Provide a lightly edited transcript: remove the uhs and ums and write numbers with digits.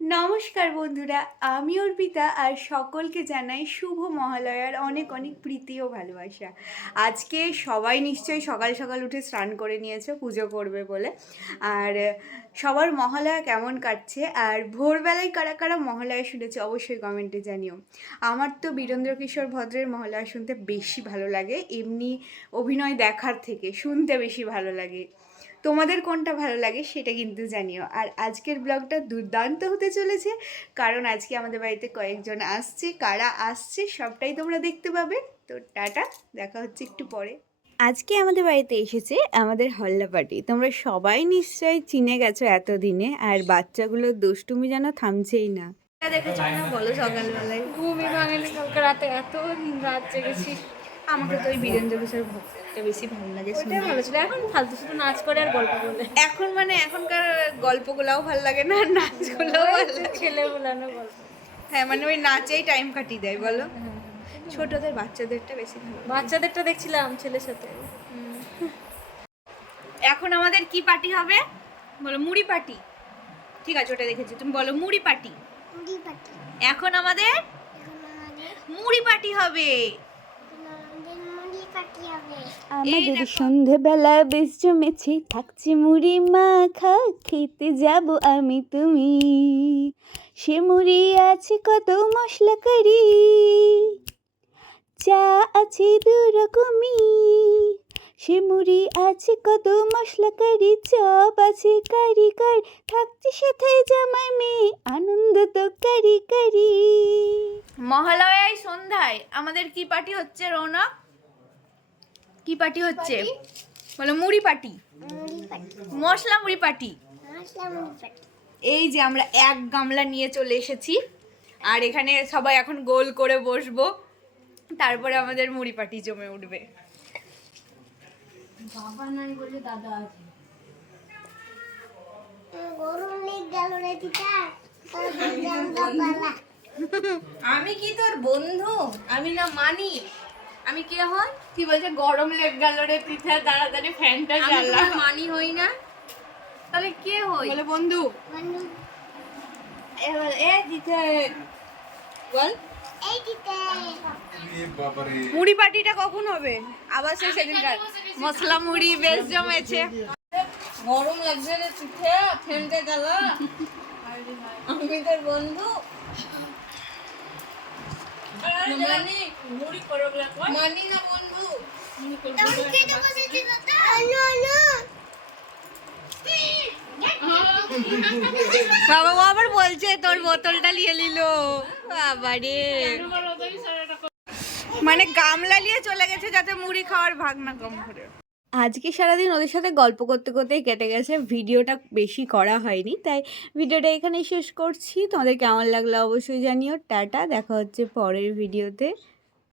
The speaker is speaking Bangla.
নমস্কার বন্ধুরা, আমি অর্পিতা আর সকলকে জানাই শুভ মহালয়ার অনেক অনেক প্রীতি ও ভালোবাসা। আজকে সবাই নিশ্চয়ই সকাল সকাল উঠে স্নান করে নিয়েছে পুজো করবে বলে। আর সবার মহালয়া কেমন কাটছে আর ভোরবেলায় কারা কারা মহালয়া শুনেছে অবশ্যই কমেন্টে জানিও। আমার তো বীরেন্দ্র কিশোর ভদ্রের মহালয়া শুনতে বেশি ভালো লাগে, এমনি অভিনয় দেখার থেকে শুনতে বেশি ভালো লাগে। তোমাদের কোনটা ভালো লাগে সেটা কিন্তু জানিও। আর আজকের ব্লগটা দুর্দান্ত হতে চলেছে, কারণ আজকে আমাদের বাড়িতে কয়েকজন আসছে। কারা আসছে সবটাই তোমরা দেখতে পাবে। তো টাটা, দেখা হচ্ছে একটু পরে। আজকে আমাদের বাড়িতে এসেছে আমাদের হল্লা পার্টি। তোমরা সবাই নিশ্চয়ই চিনে গেছো এতদিনে, আর বাচ্চাগুলোর দুষ্টুমি যেন থামছেই না। দেখেছো না বলো, সকালবেলায় ঘুমই ভাঙেনি কালকে রাতে, এত রাত জেগেছি। আমাকে তো ওই বীরেন্দ্র কিশোর ভক্তটা বেশি ভালো লাগে। ওটাই ভালো ছিল। এখন ফালতু শুধু নাচ করে আর গল্প বলে। এখন মানে এখনকার গল্পগুলাও ভালো লাগে না, আর নাচগুলোও ভালো লাগে। ছেলে বলানো গল্প। হ্যাঁ, মানে ওই নাচেই টাইম কাটিয়ে দেয় বলো। ছোটদের বাচ্চাদেরটা বেশি ভালো। বাচ্চাদেরটা দেখছিলাম ছেলের সাথে। এখন আমাদের কি পার্টি হবে বলো? মুড়ি পার্টি। ঠিক আছে, ওটা দেখেছি। তুমি বলো মুড়ি পার্টি। এখন আমাদের মুড়ি পার্টি হবে। আমাদের সন্ধেবেলা বেশ জমেছি, থাকছি মুড়ি মাখা, খেতে যাব আমি তুমি। সে মুড়ি আছে কত মশলা কারি, চা আছে দু রকমই। সে মুড়ি আছে কত মশলা কারি, চপ আছে কারি কারি, থাকছে সাথে জামাই মেয়ে, আনন্দ তো কারি কারি। মহালয়ায় সন্ধ্যায় আমাদের কি পার্টি হচ্ছে রৌনক? কি পার্টি হচ্ছে বলো? মুড়ি পার্টি, মশলা মুড়ি পার্টি। এই যে আমরা এক গামলা নিয়ে চলে এসেছি, আর এখানে সবাই এখন গোল করে বসবো, তারপরে আমাদের মুড়ি পার্টি জমে উঠবে। বাবা নাই বলে দাদা আছে। আমি কি তোর বন্ধু? আমি না মানি। আমি কে হই? কি বলছে গরম লেগ গেল রে পিঠা, তাড়াতাড়ি ফ্যানটা জ্বালা। আমি মানি হই না, তাহলে কে হই? বলে বন্ধু। এবার এ দিতে বল। মুড়ি পার্টিটা কখন হবে? আবার সেই সেদিনকার মশলা মুড়ি বেশ জমেছে। গরম লাগছে রে পিঠে, ফ্যানটা জ্বালা। আমি তোর বন্ধু মানি, মুড়ি করো মানি না বন্ধু। বাবা ও আবার বলছে তোর বোতলটা নিয়ে নিল। বাবারে, মানে গামলা নিয়ে চলে গেছে যাতে মুড়ি খাওয়ার ভাগ না কম করে। আজকে সারাদিন ওদের সাথে গল্প করতে করতেই কেটে গেছে, ভিডিওটা বেশি করা হয়নি, তাই ভিডিওটা এখানেই শেষ করছি। তোমাদের কেমন লাগলো অবশ্যই জানিও। টাটা, দেখা হচ্ছে পরের ভিডিওতে।